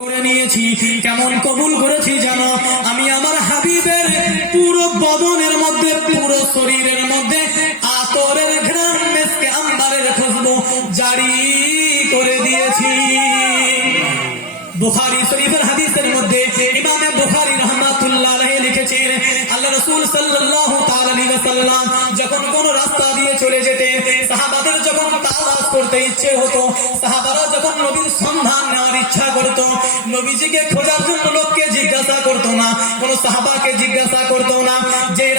করে নিয়েছি, কেমন কবুল করেছি জানো? আমি আমার হাবিবের পুরো বদনের মধ্যে, পুরো শরীরের মধ্যে আতরের ঘ্রাণ, মিস্কে আম্বারের খুশবু জারি করে দিয়েছি। বুখারী শরীফের হাদিসের মধ্যে ইমাম বুখারী রাহমাতুল্লাহ আলাইহি লিখেছেন, আল্লাহ রাসূল সাল্লাল্লাহু তাআলা আলাইহি ওয়াসাল্লাম যখন কোন রাস্তা দিয়ে চলে যেতেন, সাহাবাদের যখন তালাশ করতে ইচ্ছে হতো, সাহাবারা যখন নবীর সন্ধান নেওয়ার ইচ্ছা করত, নবীজিকে খোঁজার জন্য লোককে জিজ্ঞাসা করতো না, কোন সাহাবাকে জিজ্ঞাসা করতো না, যেই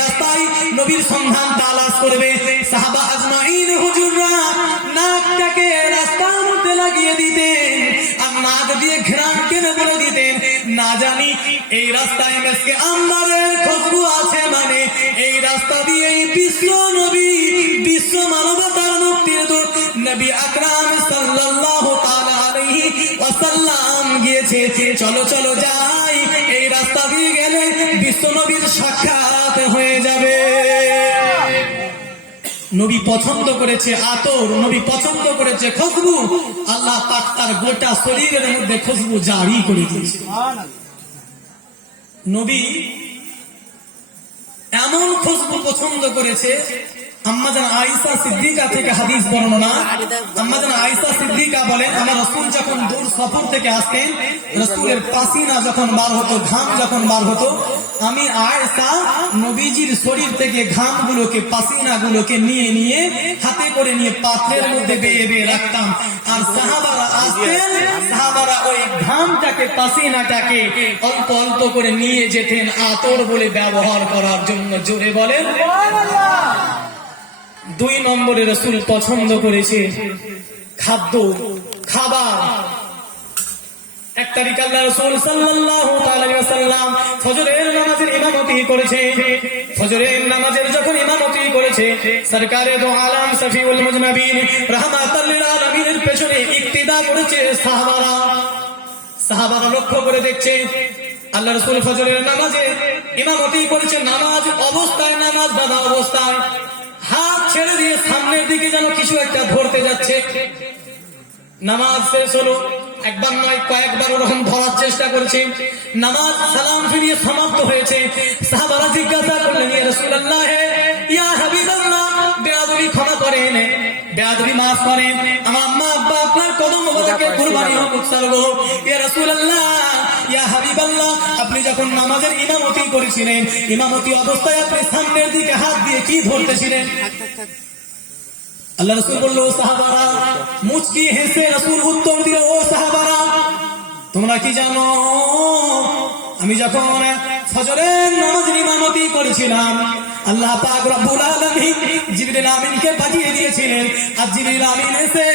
রাস্তায় নবীর সন্ধান তালাশ করবে, সাহাবা আজমাইন হুজুররা নাকটাকে রাস্তার মধ্যে লাগিয়ে দিতেন আর নাক দিয়ে ঘ্রাণ টেনে বলে দিতেন, না জানি এই রাস্তায় মিস্কে আম্বারের খুশবু আছে, মানে এই রাস্তা দিয়ে বিশ্ব নবী, বিশ্ব মানবতার মুক্তির দূত নবী আকরাম সাল্লাল্লাহু তাআলা আলাইহি ওয়াসাল্লাম গিয়েছে। চলো চলো যাই, এই রাস্তা দিয়ে গেলে বিশ্ব নবীর সাক্ষাৎ হয়ে যাবে। নবী পছন্দ করেছে আতর, নবী পছন্দ করেছে খুশবু, আল্লাহ পাক তার গোটা শরীরের মধ্যে খুশবু জারি করে দিয়েছে। নবী এমন খুশবু পছন্দ করেছে, আম্মাজান আয়েশা সিদ্দিকা থেকে হাদিস বর্ণনা, আম্মাজান আয়েশা সিদ্দিকা বলেন, আমার রাসূল যখন দূর সফর থেকে আসতেন, রাসূলের পাসিনা যখন বার হতো, ঘাম যখন বার হতো, আমি আয়েশা নবীজির শরীর থেকে ঘামগুলোকে, পাসিনাগুলোকে নিয়ে নিয়ে হাতে করে নিয়ে পাত্রের মধ্যে বেয়ে বেয়ে রাখতাম, আর সাহাবারা আসতেন, সাহাবারা ওই ঘামটাকে, পাসিনাটাকে অল্প অল্প করে নিয়ে যেতেন আতর বলে ব্যবহার করার জন্য। জোরে বলেন সুবহানাল্লাহ। 2 নম্বরে রাসূল পছন্দ করেছে খাদ্য, খাবার। 1 তারিখ আল্লাহ রাসূল সাল্লাল্লাহু আলাইহি ওয়াসাল্লাম ফজরের নামাজের ইমামতি করেছে। ফজরের নামাজের যখন ইমামতি করেছে, সরকারে দো আলম শফিউল মুজনাবিন রাহমাতুল লিল আলামিনের পেছনে ইক্তিদা করেছে সাহাবারা লক্ষ্য করে দেখছে আল্লাহ রাসূল ফজরের নামাজে ইমামতি করেছে, নামাজ অবস্থায়, নামাজ বাঁধা অবস্থায় হাত ছেড়ে দিয়ে সামনের দিকে যেন কিছু একটা ধরতে যাচ্ছে। নামাজ শেষ হলো, একবার নয় কয়েকবার ওরকম ধরার চেষ্টা করেছে, নামাজ সালাম ফিরিয়ে সমাপ্ত হয়েছে। সাহাবারা জিজ্ঞাসা করলেন, ইয়া রাসূলুল্লাহ, ইয়া হাবিবাল্লাহ, বেয়াদবি ক্ষমা করেন, বেয়াদবি মাফ করেন, আমার আম্মা আব্বা আপনার কদম মোবারকে কুরবানি হোক, উৎসর্গ হোক। ইয়া রাসূলুল্লাহ, ইয়া হাবিবাল্লাহ, আপনি যখন নামাজের ইমামতি করেছিলেন, ইমামতি অবস্থায় আপনি সামনের দিকে হাত দিয়ে কি ধরতেছিলেন? আল্লাহ রাসূল বলল, সাহাবারা মুচকি হেসে রাসূল উত্তর দিল, ও সাহাবারা, তোমরা কি জানো, আমি যখন ফজরের নামাজের ইমামতি করেছিলাম, আল্লাহ পাক রব্বুল আলামিন জিবরিল আমিনকে পাঠিয়ে দিয়েছিলেন, আর জিবরিল আমিন এসে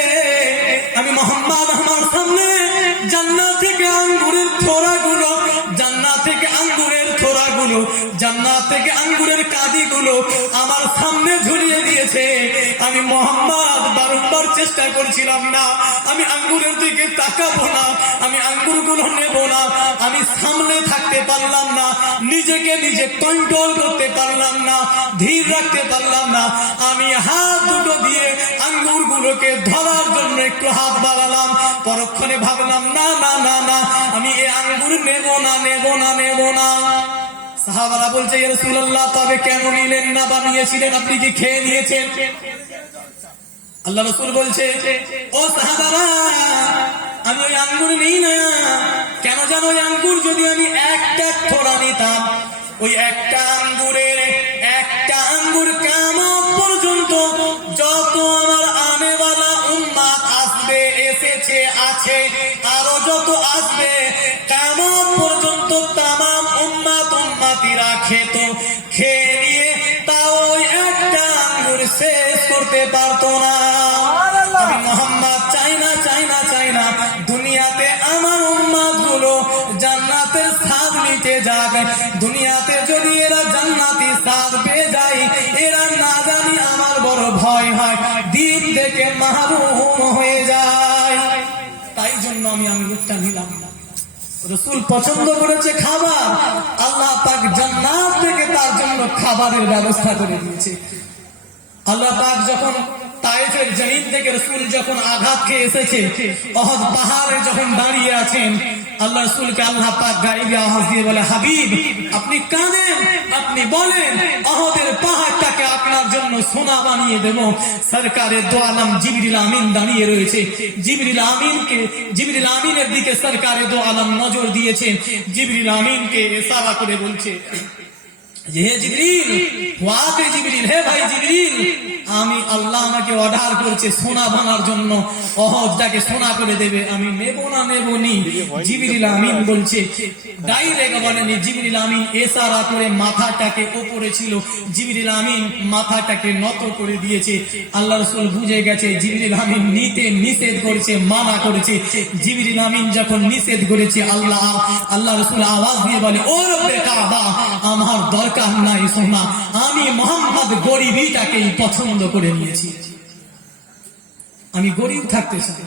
আমি মুহাম্মদ আমার সামনে জান্নাত থেকে আঙ্গুরের থোড়াগুলো, জান্নাত থেকে আঙ্গুরের থোড়াগুলো, জান্নাত থেকে আঙ্গুরের কাঁদিগুলো আমার সামনে ঝুলিয়ে দিয়েছে। আমি মুহাম্মদ বারবার চেষ্টা করছিলাম না, আমি আঙ্গুরের দিকে তাকাবো না, আমি আঙ্গুরগুলো নেব না, আমি সামনে থাকতে পারলাম না, নিজেকে নিজে কন্ট্রোল করতে পারলাম না, ধীর রাখতে পারলাম না, আমি হাত দুটো দিয়ে আঙ্গুরগুলোকে ধরার জন্য একটু হাত বাড়ালাম, পরক্ষণে ভাবলাম না না না না, আমি এই আঙ্গুর নেব না, নেব না, নেব না। সাহাবারা বলছে, ইয়া রাসূলুল্লাহ, তবে কেন নিলেন না, বা নিয়েছিলেন, আপনি কি খেয়ে নিয়েছেন? আল্লাহ রাসূল বলছে, ও সাহাবারা, আমি ওই আঙ্গুর নিই না, কেন জানো? ওই আঙ্গুর যদি আমি একটা থোড়া নিতাম, ওই একটা আঙ্গুর কিয়ামত পর্যন্ত যত আমার আনেওয়ালা উম্মত আসবে, এসেছে, আছে, আরো যত আসবে, কিয়ামত পর্যন্ত তামাম উম্মতিরা খেয়ে নিয়ে তাও ওই একটা আঙ্গুর শেষ করতে পারতো না। আমি মুহাম্মদ চাই না, চাই না, চাই না দুনিয়াতে আমার উম্মত গুলো জান্নাতের স্বাদ নিতে যাবে। দুনিয়াতে যদি এরা জান্নাতি স্বাদ পেয়ে যায়, এরা না জানি আমার বড় ভয় হয়, দিন থেকে মাহরুম হয়ে যায়। তাই জন্য আমি আঙ্গুরটা নিলাম না। রাসূল পছন্দ করেছে খাবার, আল্লাহ পাক জান্নাত থেকে তার জন্য খাবারের ব্যবস্থা করে দিয়েছে। আল্লাহ পাক যখন তায়েফের জমিন থেকে রাসূল যখন আঘাত খেয়ে এসেছে, উহুদ পাহাড়ে যখন দাঁড়িয়ে আছেন, আল্লাহ রাসূলকে আল্লাহ পাক গায়েবী আওয়াজ দিয়ে বলে, হাবিব আপনি কাঁদেন, আপনি বলেন উহুদের পাহাড়টাকে আপনার জন্য সোনা বানিয়ে দেব। সরকারে দো আলম জিবরিল আমিন দাঁড়িয়ে রয়েছে। জিবরিল আমিনের দিকে সরকারে দো আলম নজর দিয়েছেন। জিবরিল আমিনকে ইশারা করে বলছে যে হে জিবরিল, ওয়াকে জিবরিল, হে ভাই জিবরিল, আমি আল্লাহ আমাকে অর্ডার করছে সোনা বানার জন্য, উহুদটাকে সোনা করে দেবে, আমি নেব না নেবনি। জিবরিল আমিন বলছে, ডাইরেক্ট বলেনি, জিবরিল আমিন ইশারা করে মাথাটাকে উপরে ছিল, জিবরিল আমিন মাথাটাকে নত করে দিয়েছে। আল্লাহ রাসূল বুঝে গেছে জিবরিল আমিন নিতে নিষেধ করেছে, মানা করেছে। জিবরিল আমিন যখন নিষেধ করেছে, আল্লাহ রাসূল আওয়াজ দিয়ে বলে, ও রব্বে কাবা, আমার দরকার নাই সোনা, আমি মোহাম্মদ গরিবীটাকেই পছন্দ করে নিয়েছি। আমি গরিব থাকতে চাই,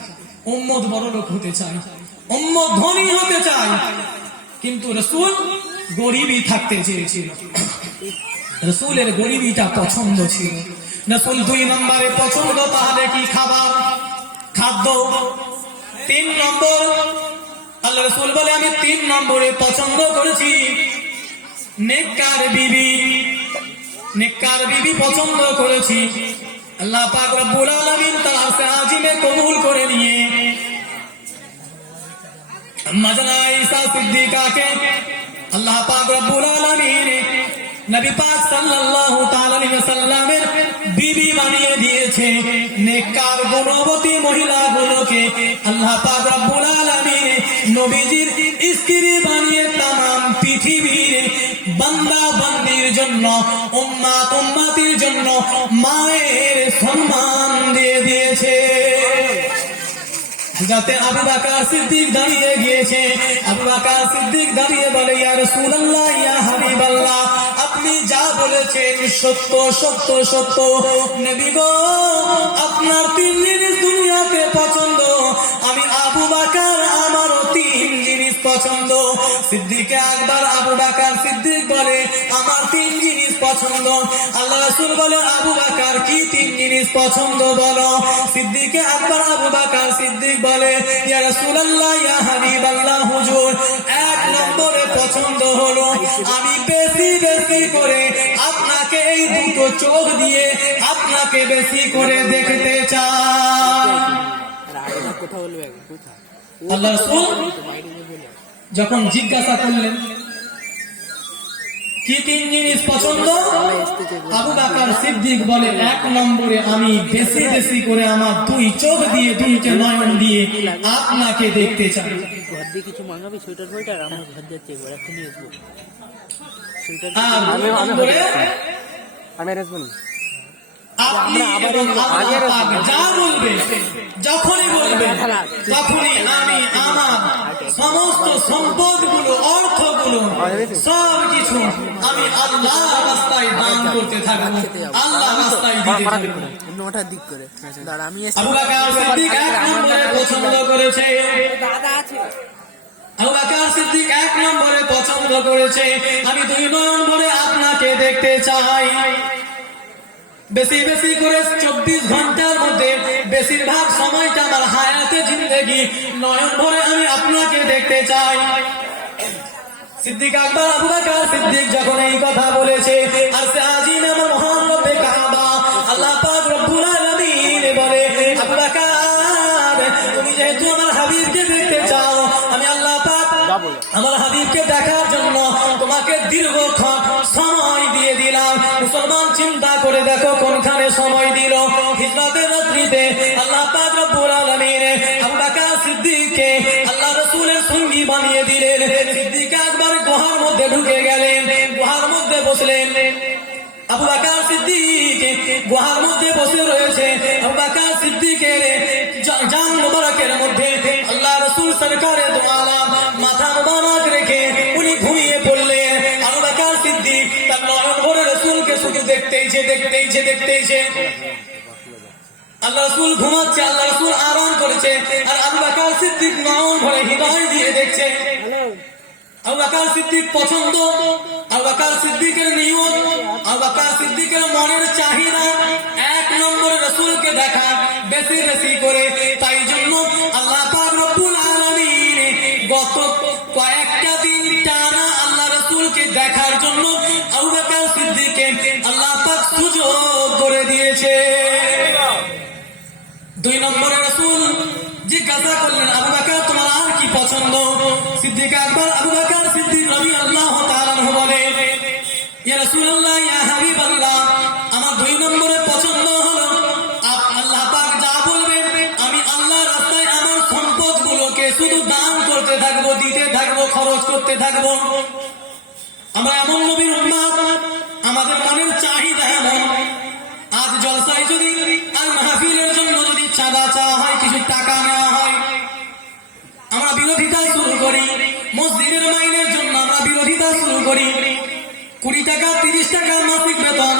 উম্মত বড় লোক হতে চাই, উম্মত ধনী হতে চাই, কিন্তু রাসূল গরিবই থাকতে চেয়েছিল। রাসূলের গরিবীটা পছন্দ ছিল। রাসূল 2 নম্বরে পছন্দ তাহলে কি? খাবার, খাদ্য। 3 নম্বর আল্লাহ রাসূল বলে, আমি 3 নম্বরে পছন্দ করেছি নেককার বিবি। নেককার বিবি পছন্দ করেছি। আল্লাহ পাক রব্বুল আলামিন তার আরশে আজিমে কবুল করে নিয়ে আম্মা জানা ঈসা সিদ্দিকাকে আল্লাহ পাক রব্বুল আলামিন নবী পাক সাল্লাল্লাহু তাআলা আলাইহি ওয়াসাল্লামের বিবি বানিয়ে দিয়েছে। নেককার গুণবতী মহিলাগুলোকে আল্লাহ পাক রব্বুল আলামিন নবীজির স্ত্রী বানিয়ে तमाम পৃথিবীর বান্দা বান্দির জন্য, উম্মাত উম্মাতির জন্য মায়ের সম্মান দিয়ে দিয়েছে। যাতে আবু বকর সিদ্দিক দাঁড়িয়ে গিয়েছে, আবু বকর সিদ্দিক দাঁড়িয়ে বলে, ইয়া রাসূলুল্লাহ, ইয়া হাবিবাল্লাহ, আপনি যা বলেছেন সত্য সত্য সত্য। নবী গো, আপনার 3 জিনিস দুনিয়াতে পছন্দ, আমি আবু বকর আমারও 3 জিনিস পছন্দ। সিদ্দিকে আকবর আবু বকর সিদ্দিক বলে, আমার 3 জিনিস পছন্দ। আল্লাহ রাসূল বলে, আবু বকর কি 3 জিনিস পছন্দ বলো? সিদ্দিকে আকবর আবু বকর সিদ্দিক বলে, ইয়া রাসূলুল্লাহ, ইয়া হাবিবাল্লাহ, হুজুর 1 নম্বরে পছন্দ হলো আমি বেশি বেশি করে আপনাকে এই দুটো চোখ দিয়ে আপনাকে বেশি করে দেখতে চাই। আল্লাহ রাসূল যখন জিজ্ঞাসা করলেন কি 3 জিনিস পছন্দ, আবু বকর সিদ্দিক বলে, 1 নম্বরে আমি বেশি বেশি করে আমার 2 চোখ দিয়ে, 2টা নয়ন দিয়ে আপনাকে দেখতে চাই। ঘর দিয়ে কিছু মাঙ্গাবি, সোয়েটার ফোয়েটার, আমরা ঘর যাচ্ছি একবার, এখন নিয়ে আসবো সোয়েটার। আমি আসবো না। আপনি এবং আল্লাহ পাক যা বলবে, যখনই বলবে, তখনই আমি আমার সমস্ত সম্পদগুলো, অর্থগুলো, সব কিছু আমি আল্লাহর রাস্তায় দান করতে থাকবো, আল্লাহর রাস্তায় দিতে থাকবো। 9টার দিক করে দাঁড়া, আমি আবু বকর সিদ্দিক 1 নম্বরে পছন্দ করেছে। দাদা আছে। আবু বকর সিদ্দিক 1 নম্বরে পছন্দ করেছে আমি 2 নম্বরে আপনাকে দেখতে চাই। বেশি বেশি করে 24 ঘন্টার মধ্যে বেশিরভাগ সময়টা আমার হায়াতে জিন্দেগি নয়ন ভরে আমি আপনাকে দেখতে চাই। সিদ্দিক আকবর আবু বকর সিদ্দিক যখন এই কথা বলেছে, আর সে আজিম আমার মহান রব্বে কাবা আল্লাহ পাক রব্বুল আলামিন বলে, আবু বকর তুমি যেহেতু আমার হাবিবকে দেখতে চাও, আমি আল্লাহ পাক আমার হাবিবকে দেখার জন্য তোমাকে দীর্ঘক্ষণ সময় দিয়ে দিলাম। মুসলমান চিন্তা করে দেখো কোনখানে সময় দিল, হিজরতের রাত্রিতে আল্লাহ পাক রব্বুল আলামিন আবু বকর সিদ্দিককে আল্লাহ রাসূলের সঙ্গী বানিয়ে দিলেন। সিদ্দিক আকবর গুহার মধ্যে ঢুকে গেলেন, গুহার মধ্যে বসলেন। আবু বকর সিদ্দিক গুহার মধ্যে বসে রয়েছে। আবু বকর সিদ্দিকের জান মুবারকের মধ্যে আল্লাহ রাসূল সরকারে দো আলম মাথা মুবারক রেখে উনি ঘুমিয়ে পড়লেন। আবু বকর সিদ্দিক তার নয়ন ভরে রাসূলকে শুধু দেখতেইছে। আল্লাহ রাসূল ঘুমাচ্ছে, আল্লাহ রাসূল আরাম করেছে, আর আবু বকর সিদ্দিক নয়ন ভরে হৃদয় দিয়ে দেখছে। আবু বকর সিদ্দিক পছন্দ, আবু বকর সিদ্দিকের নিয়ত, আবু বকর সিদ্দিকের মনের চাহিদা এক নম্বরে রাসূলকে দেখা বেশি বেশি করে। তাই জন্য আল্লাহ পাক রব্বুল আলামিন গত কয়েকটা দিন টানা আল্লাহ রাসূলকে দেখার জন্য আবু বকর সিদ্দিককে আল্লাহ পাক সুযোগ করে দিয়েছে। 2 নম্বরে রাসূল জিজ্ঞাসা করলেন, আবু বকর তোমার আর কি পছন্দ? সিদ্দিক আকবর আবু বকর সিদ্দিক রাদিয়াল্লাহু তাআলা আনহু বলে, ইয়া রাসূলুল্লাহ, ইয়া হাবিবাল্লাহ, আমার 2 নম্বরে পছন্দ হলো আল্লাহ পাক যা বলবেন আমি আল্লাহর রাস্তায় আমার সম্পদগুলোকে শুধু দান করতে থাকবো, দিতে থাকবো, খরচ করতে থাকবো। আমরা এমন নবীর উম্মত, আমাদের মনের চাহিদা এমন। আজ জলসায় যদি আর মাহফিলের জন্য যদি চাঁদা চাওয়া হয়, কিছু টাকা নেওয়া হয়, আমরা বিরোধিতা শুরু করি। মসজিদের মাইনের জন্য আমরা বিরোধিতা শুরু করি। 20 টাকা 30 টাকা মাসিক বেতন,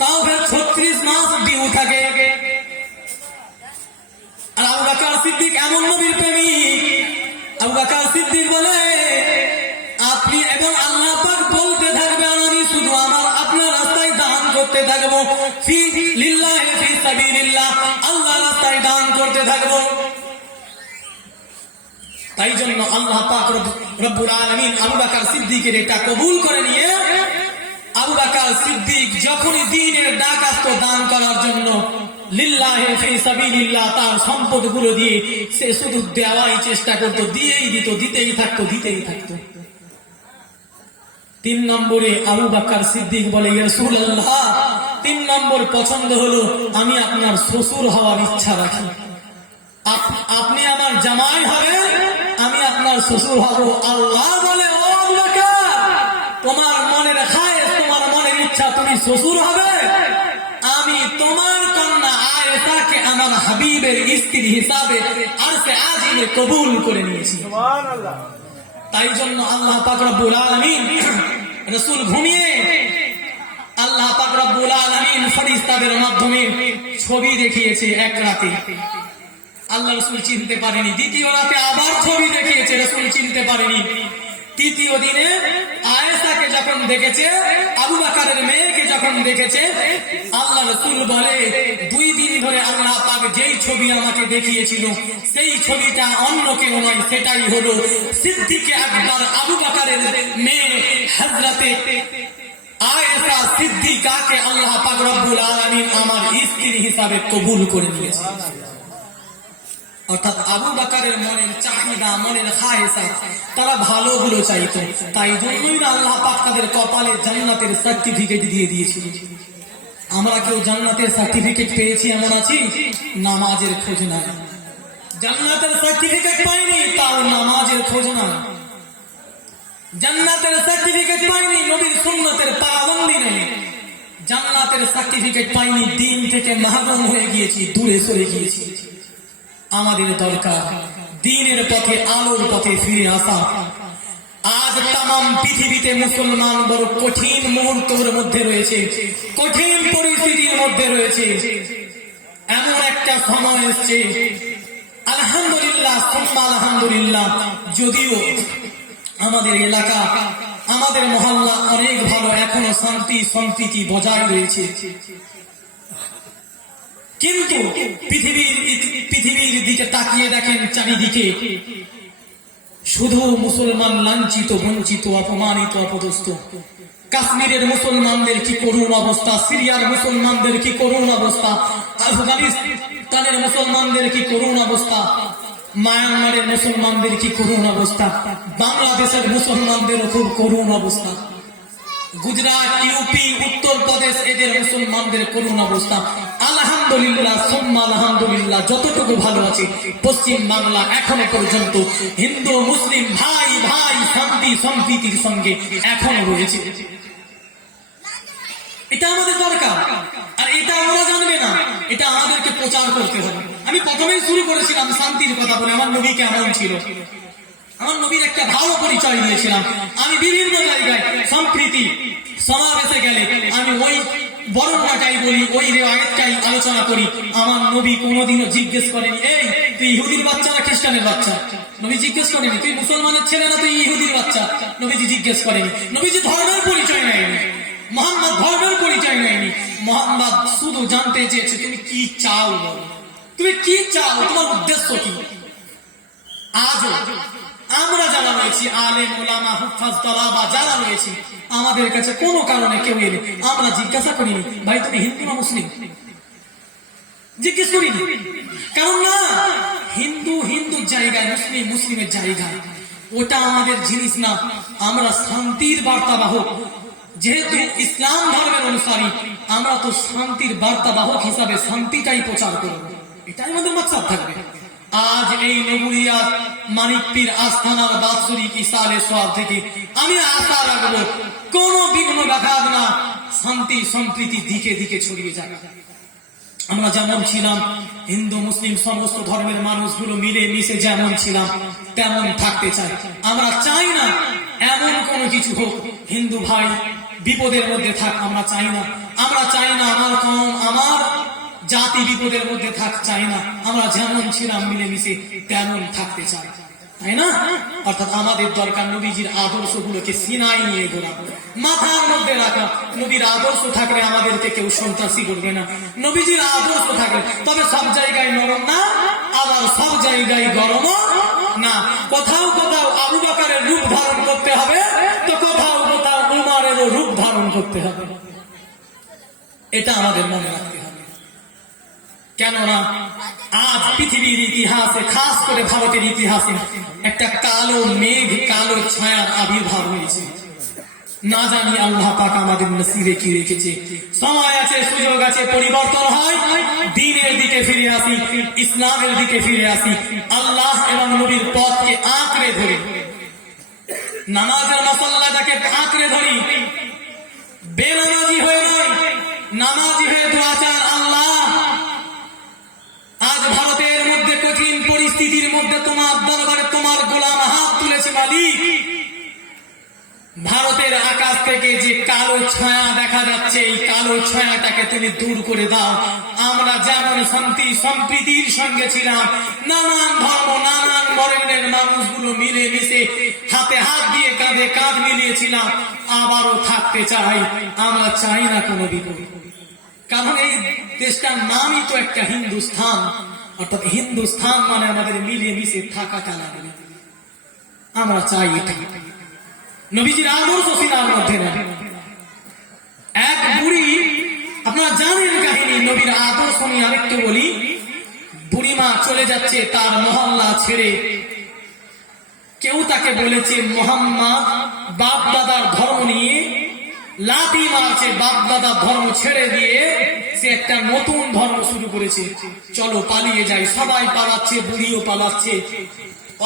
তাও ফের 36 মাস ডিউ থাকে। আর আবু বকর সিদ্দিক এমন নবীর প্রেমিক, আবু বকর সিদ্দিক বলে আপনি এবং আল্লাহ পাক বলতে থাকবেন আমি শুধু আমার আপনার রাস্তায় দান করতে থাকবো, ফি লিল্লাহি ফি সাবিলিল্লাহ, আল্লাহর রাস্তায় দান করতে থাকবো। তাই জন্য আল্লাহ পাক রব্বুল আলামিন আবু বকর সিদ্দিকের এটা কবুল করে নিয়ে আবু বকর সিদ্দিক যখনই দ্বীনের ডাক আসতো দান করার জন্য, লিল্লাহি ফি সাবিলিল্লাহ, তার সম্পদগুলো দিয়ে সে শুধু দেওয়াই চেষ্টা করতো, দিয়েই দিত, দিতেই থাকতো, দিতেই থাকতো। 3 নম্বরে আবু বকর সিদ্দিক বলে, ইয়া রাসূলুল্লাহ, 3 নম্বর পছন্দ হলো আমি আপনার শ্বশুর হওয়ার ইচ্ছা রাখি। আপনি আমার জামাই হবে, আমি আপনার শ্বশুর হব। আল্লাহ বলে, ও আবু বকর, তোমার মনের খায়েশ, তোমার মনের ইচ্ছা, তুমি শ্বশুর হবে। আমি তোমার কন্যা আয়েশাকে আমার হাবিবের স্ত্রী হিসাবে আরশে আজিমে কবুল করে নিয়েছি। সুবহানাল্লাহ। তাই জন্য আল্লাহ পাক রব্বুল আলামিন রাসূল ঘুমিয়ে আল্লাহ পাক রব্বুল আলামিন ফেরেশতাদের মাধ্যমে ছবি দেখিয়েছে এক রাতে। আল্লাহ রাসূল চিনতে পারেনি। দ্বিতীয় রাতে আবার ছবি দেখিয়েছে, রাসূল চিনতে পারেনি। তৃতীয় দিনে আয়েশাকে যখন দেখেছে, আবু বকরের মেয়েকে যখন দেখেছে, আল্লাহ রাসূল বলে 2 দিন ধরে আল্লাহ পাক যেই ছবি আমাকে দেখিয়েছিল সেই ছবিটা অন্য কেউ নয়, সেটাই হলো সিদ্দিক আকবর আবু বকরের মেয়ে হযরতে আয়েশা সিদ্দিকাকে আল্লাহ পাক রব্বুল আলামিন আমার স্ত্রী হিসাবে কবুল করে নিয়েছে। অর্থাৎ আবু বকরের মনের চাহিদা, মনের খায়েশা, তারা ভালোগুলো চাইতো। তাই জন্যই না আল্লাহ পাক তাদের কপালে জান্নাতের সার্টিফিকেট দিয়ে দিয়েছিল। আমরা কেউ জান্নাতের সার্টিফিকেট পেয়েছি এমন আছি? নামাজের খোঁজ নাই। জান্নাতের সার্টিফিকেট পাইনি, তাও নামাজের খোঁজ নাই। জান্নাতের সার্টিফিকেট পাইনি, নবীর সুন্নতের পাবন্দি নেই। জান্নাতের সার্টিফিকেট পাইনি, দিন থেকে মাহরুম হয়ে গিয়েছি, দূরে সরে গিয়েছি। আমাদের দরকার দ্বীনের পথে, আলোর পথে ফিরে আসা। আজ তামাম পৃথিবীতে মুসলমান বড় কঠিন মুহূর্তের মধ্যে রয়েছে, কঠিন পরিস্থিতির মধ্যে রয়েছে। এমন একটা সময় এসছে, আলহামদুলিল্লাহ সুম্মা আলহামদুলিল্লাহ, যদিও আমাদের এলাকা, আমাদের মহল্লা অনেক ভালো, এখনো শান্তি সম্প্রীতি বজায় রয়েছে। কিন্তু পৃথিবীর দিকে তাকিয়ে দেখেন, চারিদিকে শুধু মুসলমান লাঞ্ছিত, বঞ্চিত, অপমানিত, অপদস্থ। কাশ্মীরের মুসলমানদের কি করুণ অবস্থা, সিরিয়ার মুসলমানদের কি করুণ অবস্থা, আফগানিস্তানের মুসলমানদের কি করুণ অবস্থা, মায়ানমারের মুসলমানদের কি করুণ অবস্থা, বাংলাদেশের মুসলমানদেরও খুব করুণ অবস্থা। গুজরাট, ইউপি, উত্তরপ্রদেশ, এদের মুসলমানদের করুণ অবস্থা। আলহামদুলিল্লাহ সুম্মা আলহামদুলিল্লাহ, যতটুকু ভালো আছে পশ্চিম বাংলা এখনো পর্যন্ত হিন্দু মুসলিম ভাই ভাই শান্তি সম্প্রীতির সঙ্গে এখনো রয়েছে। এটা আমাদের দরকার, আর এটা আমরা জানবে না, এটা আমাদেরকে প্রচার করতে হবে। আমি প্রথমেই শুরু করেছিলাম শান্তির কথা বলে, আমার নবী কেমন ছিল, আমার নবীর একটা ভালো পরিচয় দিয়েছিলাম। আমি বিভিন্ন জায়গায় সম্প্রীতি সমাবেশে গেলে আমি ওই বর্ণনাটাই বলি, ওই রেওয়ায়েতটাই আলোচনা করি। আমার নবী কোনোদিনও জিজ্ঞেস করেনি, এই তুই ইহুদির বাচ্চা না খ্রিস্টানের বাচ্চা, নবী জিজ্ঞেস করেনি তুই মুসলমানের ছেলে না তুই ইহুদির বাচ্চা, নবীজি জিজ্ঞেস করেনি। নবীজি ধর্মের পরিচয় নেয়নি, মোহাম্মদ ধর্মের পরিচয় নেয়নি। মোহাম্মদ শুধু জানতে চেয়েছে তুমি কি চাও, বলো তুমি কি চাও, তোমার উদ্দেশ্য কি। আজও আমরা যারা রয়েছি আলেম ওলামা হুফাজ তালাবা যারা রয়েছি, আমাদের কাছে কোনো কারণে কেউ এলে আমরা জিজ্ঞাসা করিনি ভাই তুমি হিন্দু না মুসলিম, জিজ্ঞেস করিনি। কারণ না, হিন্দু হিন্দুর জায়গায়, মুসলিম মুসলিমের জায়গায়, ওটা আমাদের জিনিস না। আমরা শান্তির বার্তাবাহক, যেহেতু ইসলাম ধর্মের অনুসারী, আমরা তো শান্তির বার্তাবাহক হিসাবে শান্তিটাই প্রচার করব, এটাই আমাদের মাকসাদ থাকবে। আজ এই নবুরিয়া মানিকপীর আস্থানার বাৎসরিক ইসালে সোয়াব থেকে আমি আশা রাখবো কোন বিঘ্ন ব্যাঘাত না, শান্তি সম্প্রীতি দিকে দিকে ছড়িয়ে যাবে। আমরা যেমন ছিলাম, হিন্দু মুসলিম সমস্ত ধর্মের মানুষগুলো মিলে মিশে যেমন ছিলাম তেমন থাকতে চাই। আমরা চাই না এমন কোনো কিছু হোক হিন্দু ভাই বিপদের মধ্যে থাক, আমরা চাই না। আমরা চাই না আমার কম আমার জাতি বিপদের মধ্যে থাক, চাই না। আমরা যেমন ছিলাম মিলেমিশে তেমন থাকতে চাই, তাই না? অর্থাৎ আমাদের দরকার নবীজির আদর্শগুলোকে সিনায় নিয়ে ঘোরাবো, মাথার মধ্যে রাখা। নবীর আদর্শ থাকলে আমাদেরকে কেউ সন্ত্রাসী করবে না, নবীজির আদর্শ থাকলে। তবে সব জায়গায় নরম না, আবার সব জায়গায় গরম না। কোথাও কোথাও আবু বকরের রূপ ধারণ করতে হবে, তো কোথাও কোথাও উমরেরও রূপ ধারণ করতে হবে। এটা আমাদের মনে রাখতে হবে। কেননা আজ পৃথিবীর ইতিহাসে, খাস করে ভারতের ইতিহাসে, একটা কালো মেঘ, কালো ছায়ার আবির্ভাব হয়েছে। না জানি আল্লাহ পাক আমাদের নসিবে কি রেখেছে। সময় আছে, সুযোগ আছে, পরিবর্তন হয়, দ্বীনের দিকে ফিরে আসি, ইসলামের দিকে ফিরে আসি, আল্লাহ এবং নবীর পথকে আঁকড়ে ধরি, নামাজের মাসাল্লাটাকে আঁকড়ে ধরি, বেনামাজি হয়ে নয়, নামাজি হয়ে দোয়াচার। আল্লাহ আজ ভারতের মধ্যে কঠিন পরিস্থিতির মধ্যে তোমার দরবারে তোমার গোলাম হাত তুলেছে মালিক। ভারতের আকাশ থেকে যে কালো ছায়া দেখা যাচ্ছে, এই কালো ছায়াটাকে তুমি দূর করে দাও। আমরা যেমন শান্তি সম্প্রীতির সঙ্গে ছিলাম, নানান ধর্ম নানান বর্ণের মানুষগুলো মিলে মিশে হাতে হাত দিয়ে কাঁধে কাঁধ মিলিয়েছিলাম, আবারও থাকতে চাই। আমরা চাই না কোনো বিপদ। কারণ এই দেশটার নামই তো একটা হিন্দুস্থান, অর্থাৎ হিন্দুস্থান মানে আমাদের মিলে মিশে থাকাটা লাগবে। আমরা চাই এটা। নবীজির আদর্শ সিনার মধ্যে না। এক বুড়ি, আপনারা জানেন কাহিনী, নবীর আদর্শ নিয়ে আরেকটু বলি। বুড়িমা চলে যাচ্ছে তার মহল্লা ছেড়ে। কেউ তাকে বলেছে মোহাম্মদ বাপ দাদার ধর্ম নিয়ে লাথি মারছে, বাপ দাদার ধর্ম ছেড়ে দিয়ে সে একটা নতুন ধর্ম শুরু করেছে, চলো পালিয়ে যাই। সবাই পালাচ্ছে, বুড়িও পালাচ্ছে।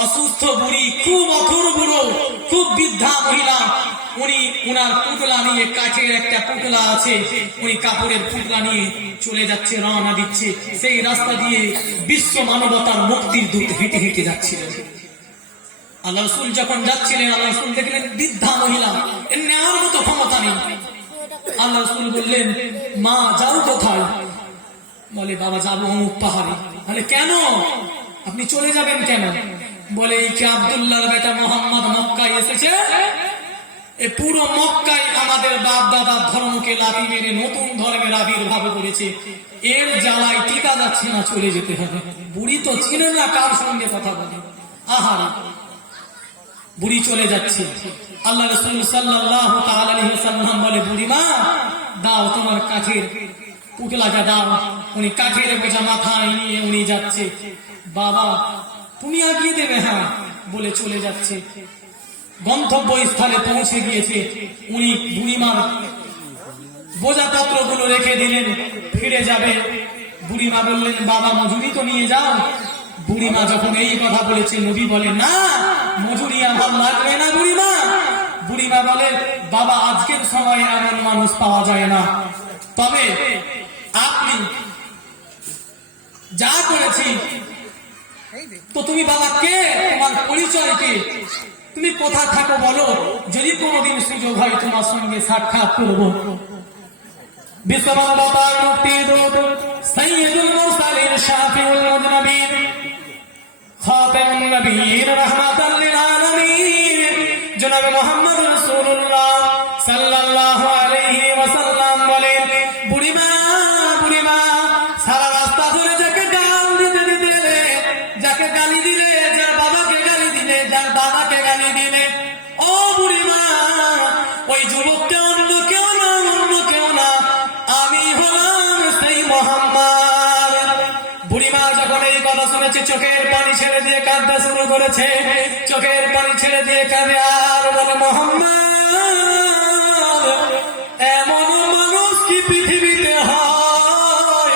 অসুস্থ বুড়ি, খুব অথর বুড়ো, খুব বৃদ্ধা মহিলা, উনি উনার পুতলা নিয়ে, কাঠের একটা পুতলা আছে, উনি কাপড়ের পুতলা নিয়ে চলে যাচ্ছে, রওনা দিচ্ছে। সেই রাস্তা দিয়ে বিশ্ব মানবতার মুক্তির দূত হেঁটে হেঁটে যাচ্ছিলেন। আল্লাহ রাসূল যখন যাচ্ছিলেন, আল্লাহ রাসূল দেখলেন বৃদ্ধা মহিলা, এর নেওয়ার মতো ক্ষমতা নেই। আল্লাহ রাসূল বললেন, মা যাও কোথায়? বলে, বাবা যাবো অমুক পাহাড়ে। বলে, কেন আপনি চলে যাবেন কেন? বলে, এই যে আব্দুল্লাহর বেটা মোহাম্মদ মক্কায় এসেছে, এ পুরো মক্কায় আমাদের বাপ দাদার ধর্মকে লাথি মেরে নতুন ধর্মের আবির্ভাব করেছে, এর জ্বালায় টিকা যাচ্ছে না, চলে যেতে হবে। বুড়ি তো ছিলেন না কার সঙ্গে কথা বলে, আহারে। বুড়ি চলে যাচ্ছে। আল্লাহ রাসূল সাল্লাল্লাহু তাআলা আলাইহি ওয়াসাল্লাম বলে, বুড়িমা দাও তোমার কাঠের পুতলাটা দাও। উনি কাঠের বোঝা মাথায় নিয়ে উনি যাচ্ছে। বাবা তুমি আগিয়ে দেবে, হ্যাঁ বলে চলে যাচ্ছে। গন্তব্য স্থলে পৌঁছে গিয়েছে। উনি বুড়িমার বোঝাপত্র গুলো রেখে দিলেন, ফিরে যাবে। বুড়িমা বললেন, বাবা মজুরি তো নিয়ে যাও। বুড়িমা যখন এই কথা বলেছে, নবী বলে, না মজুরি আমার লাগবে না বুড়িমা। বুড়িমা বলে, বাবা আজকের সময় এমন মানুষ পাওয়া যায় না, তবে আপনি যা করেছি তো তুমি বাবা কে, তোমার পরিচয় কে, তুমি কোথায় থাকো বলো, যদি কোনোদিন সুযোগ হয় তোমার সঙ্গে সাক্ষাৎ করবো। বিশ্বমানবতার মুক্তিদূত সাইয়্যিদুল মুরসালিন শাফিউল মুযনিবিন খাতামুন নবিয়্যিন রাহমাতাল লিল আলামিন জনাব মুহাম্মদ রাসূলুল্লাহ সাল্লাল্লাহু আলাইহি ওয়াসাল্লাম বলেন, বুড়িমা বুড়িমা, সারা রাস্তা ধরে যাকে গালি দিলে, যাকে গালি দিলে, যার বাবাকে গালি দিলে, যার দাদাকে গালি দিলে, ও বুড়িমা, ওই যুবককে অন্য কেউ না, অন্য কেউ না, আমি হলাম সেই মুহাম্মদ। বুড়িমা যখন এই কথা শুনেছে চোখের পানি ছেড়ে দিয়ে কাঁদতে শুরু করেছে, চোখের পানি ছেড়ে দিয়ে কাঁদে আর বলে, মুহাম্মদ, এমন মানুষ কি পৃথিবীতে হয়?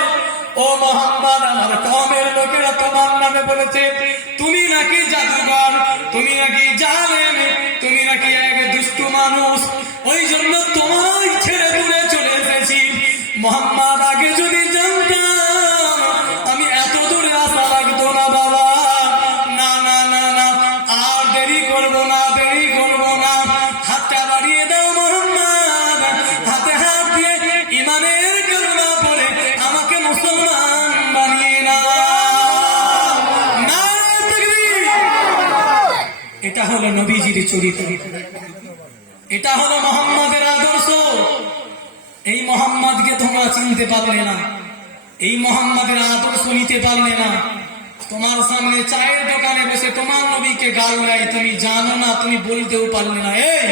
ও মুহাম্মদ, আমার কওমের লোকেরা তোমার নামে বলেছে তুমি নাকি জাদুকর, তুমি নাকি জালেম, তুমি নাকি এক দুষ্টু মানুষ, ওই জন্য তোমায় ছেড়ে দূরে চলে এসেছি। মুহাম্মদ, আগে যদি জানতাম আমি এত দূরে আসা লাগতো না বাবা। না না না না, আর দেরি করবো না, দেরি করবো না, হাতটা বাড়িয়ে দাও মুহাম্মদ, হাতে হাত দিয়ে ইমানের কালিমা পড়ে আমাকে মুসলমান বানিয়ে নাও। নারে তাকবীর! এটা হলো নবীজির চরিত্র, এটা হলো মুহাম্মাদের আদর্শ। এই মুহাম্মাদকে তোমরা চিনতে পারলে না, এই মুহাম্মাদের আদর্শ নিতে পারলে না। তোমার সামনে চায়ের দোকানে বসে তোমার নবীকে গাল দেয়, তুমি জানো না, তুমি বলতেও পারলে না, এই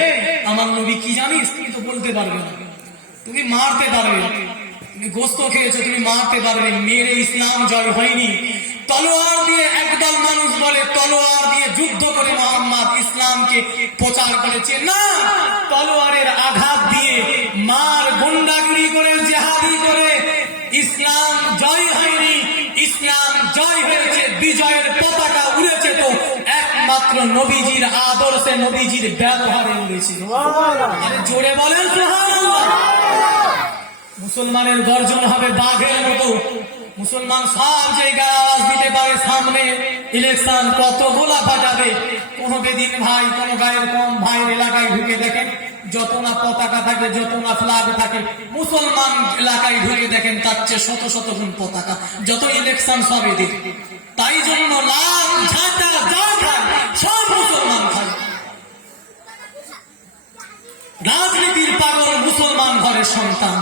আমার নবী কি জানিস? তুমি তো বলতে পারবে না, তুমি মারতে পারবে, তুমি গোস্ত খেয়েছো, তুমি মারতে পারবে, মেরে ইসলাম জয় হয়নি। তলোয়ার দিয়ে একদল মানুষ বলে তলোয়ার দিয়ে যুদ্ধ করে মুহাম্মদ ইসলামকে প্রচার করেছে, না, তলোয়ারের আঘাত দিয়ে মার গুন্ডাগিরি করে জিহাদি করে ইসলাম জয় হয়নি। ইসলাম জয় হয়েছে, বিজয়ের পতাকা উড়েছে তো একমাত্র নবীজির আদর্শে, নবীজির ব্যবহারে উড়েছে। আরে জোরে বলেন সুবহানাল্লাহ। মুসলমানের গর্জন হবে বাঘের মতো, মুসলমান সব জায়গায় আওয়াজ দিতে পারে, সামনে ইলেকশন কত গোলা ফাটাবে। কোন বেদিন ভাই, কোন গায়ের কম ভাইয়ের এলাকায় ঢুকে দেখেন, যত না পতাকা থাকে, যত না ফ্ল্যাগ থাকে, মুসলমান এলাকায় ঢুকে দেখেন তার চেয়ে শত শত গুণ পতাকা, যত ইলেকশন সব এদিকে। তাই জন্য লাভ ঝাঁটা যা খায় সব মুসলমান খায়। রাজনীতির পাগল মুসলমান ঘরের সন্তান